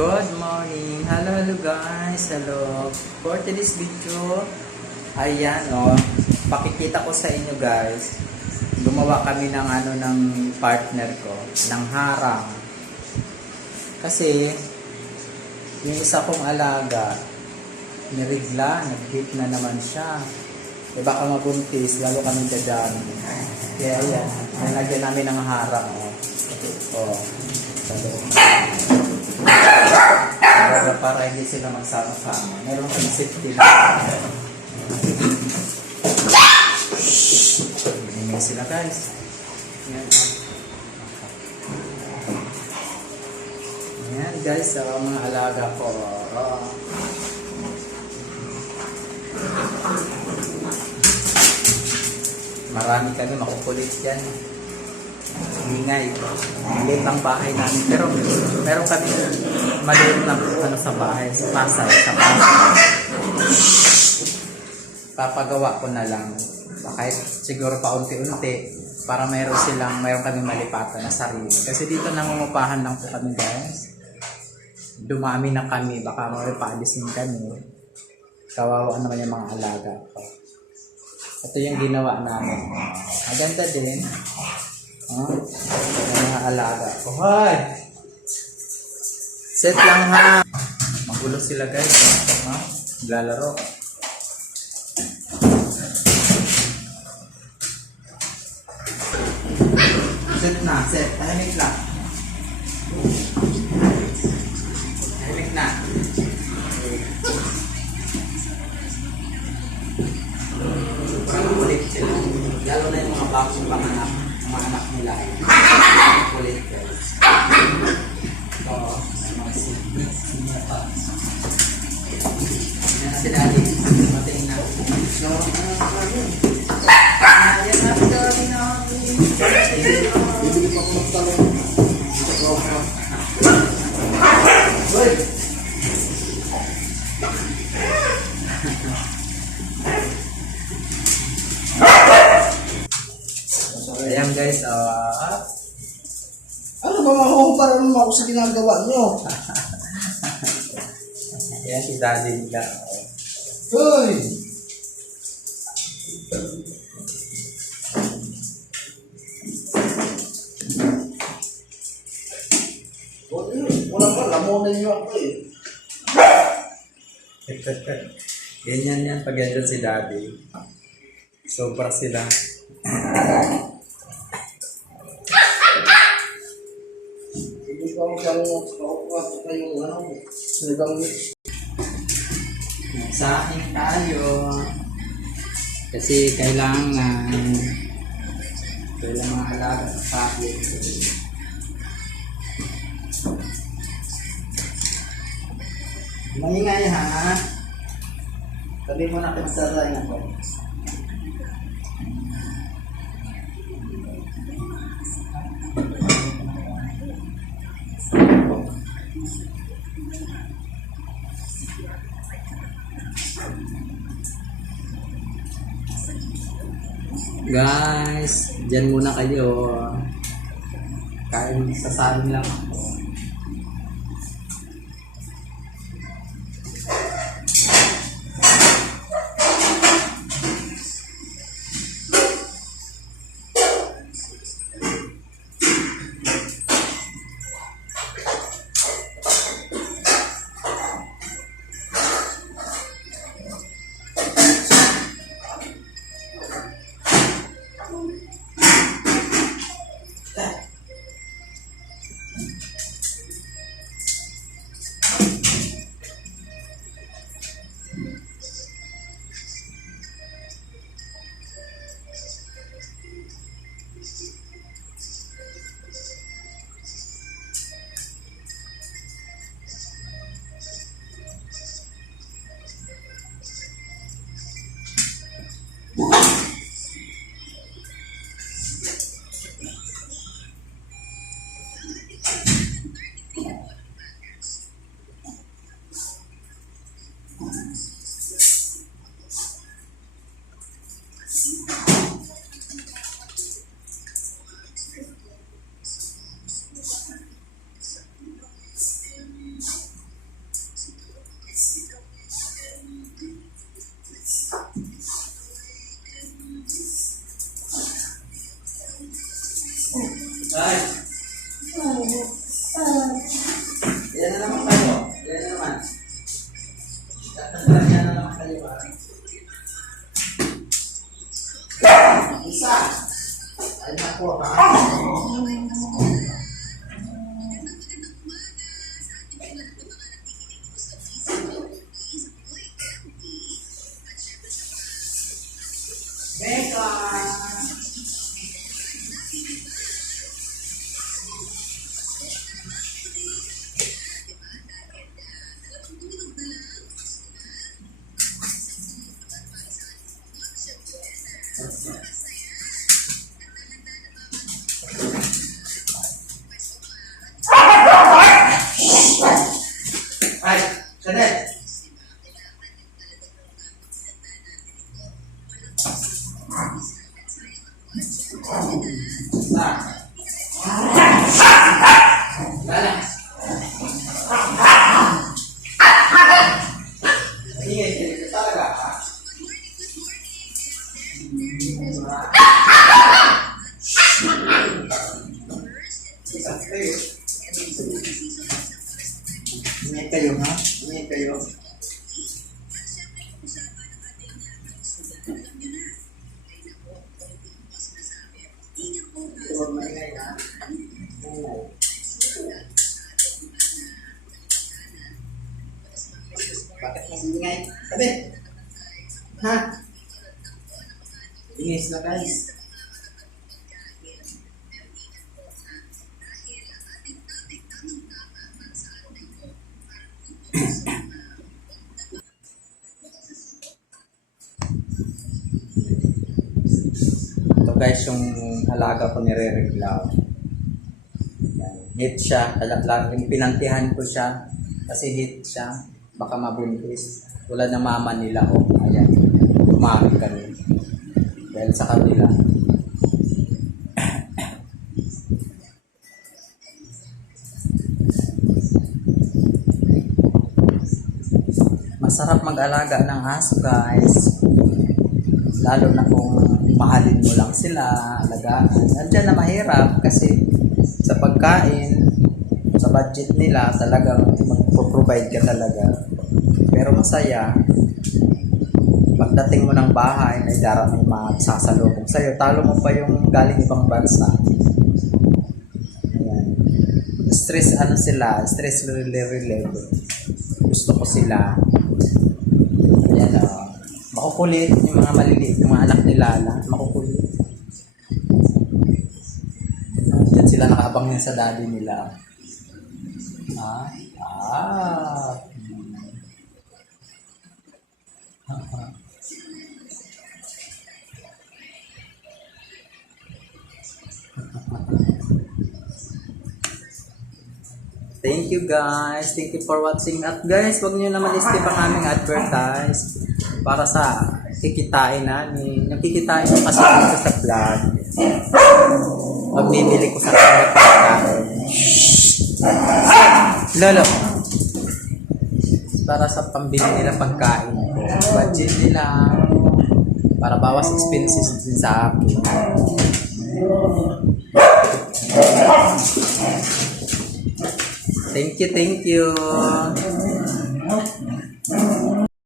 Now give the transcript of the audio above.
Good morning! Hello guys! Hello! For today's video, ayan pakikita ko sa inyo guys. Gumawa kami ng ng partner ko, ng harang. Kasi, yung isa kong alaga, nirigla, nag-hit na naman siya. E baka mabuntis, lalo kami dadaan. Kaya ayan, nalagyan namin ng harang. Para hindi sila magsama-sama. Meron kami safety na. Hindi sila guys. Ayan guys, mga alaga ko. Marami kami, makukulit yan. Ingay. Maliit ang bahay namin. Pero meron kami maliit na sa bahay. Sa Pasay. Papagawa ko na lang. Kahit siguro paunti-unti. Para meron kami malipatan na sarili. Kasi dito nangungupahan lang po kami guys. Dumami na kami. Baka paalisin kami. Kawawa naman yung mga alaga ko. Ito yung ginawa namin. Maganda din. Mga alaga ko. Hoy! Set lang ha. Magulo sila guys. Lalaro. Set na. Set. Tahimik lang. Tahimik na. Parang kulit sila. Lalo na yung mga bakong panganak. Mga anak nila. Kulit guys. Ito. Mga sinya pa. Yan na si Daddy. Matiin na. So, yan na si Daddy namin. Bibili pa ko magtalong. Hoy! Ayan guys, ano ba makukumpara naman ako sa ginagawa nyo? ayan si Daddy nila. Hoy! Wala pa, lamunan nyo ako eh. Ganyan yan pag yan si Daddy. Sobra sila. Hindi ko ang kakuha kayong sinigang Sa akin tayo. Kasi kailangan mga alaga sa akin. Maingay ha. Sabi mo na pinasarayan ako. Guys, dyan muna kayo. Kain sa salon lang ako. Ay. Yan na naman kayo. Yan na naman. Tatanggalan yan na naman kayo. Isa. Ay, naku, ha? Becca! Ay, Chanel! Lala! Ingay ka dito talaga, ha? Isa kayo. Ingay kayo, ha? Ingay kayo. Huwag maingay, ha? Ingay. Bakit mas ingay? Sabi! Ha? Ingis na, guys. Ito guys, yung alaga ko nire-reglaw. Hit siya. Yung pinantihan ko siya. Kasi hit siya. Baka mabuntis. Tulad ng mama nila. Oh. Ayan. Umami kami. Dahil sa kabila. Masarap mag-alaga ng aso guys. Lalo na kung mahalin mo lang sila, alagaan. Nandiyan na mahirap kasi sa pagkain, sa budget nila, talagang mag-provide ka talaga. Pero masaya, pagdating mo ng bahay, may daraming magsasalubong sa'yo. Talo mo pa yung galing ibang bansa. Ayan. Stress stress relief. Gusto ko sila. Ayan, makukulit yung mga maliliit, yung mga anak nila lang, makukulit. Diyan sila nakaabang din sa daddy nila. Thank you guys. Thank you for watching. At guys, wag niyo naman i-skip ang aming advertise para sa kikitain namin. Nakikitain ko kasi dito sa vlog. Magbibili ko sa kanya pagkain. Lolo. Para sa pambili nila pagkain ko. Budget nila. Para bawas expenses din sa akin. Thank you, thank you.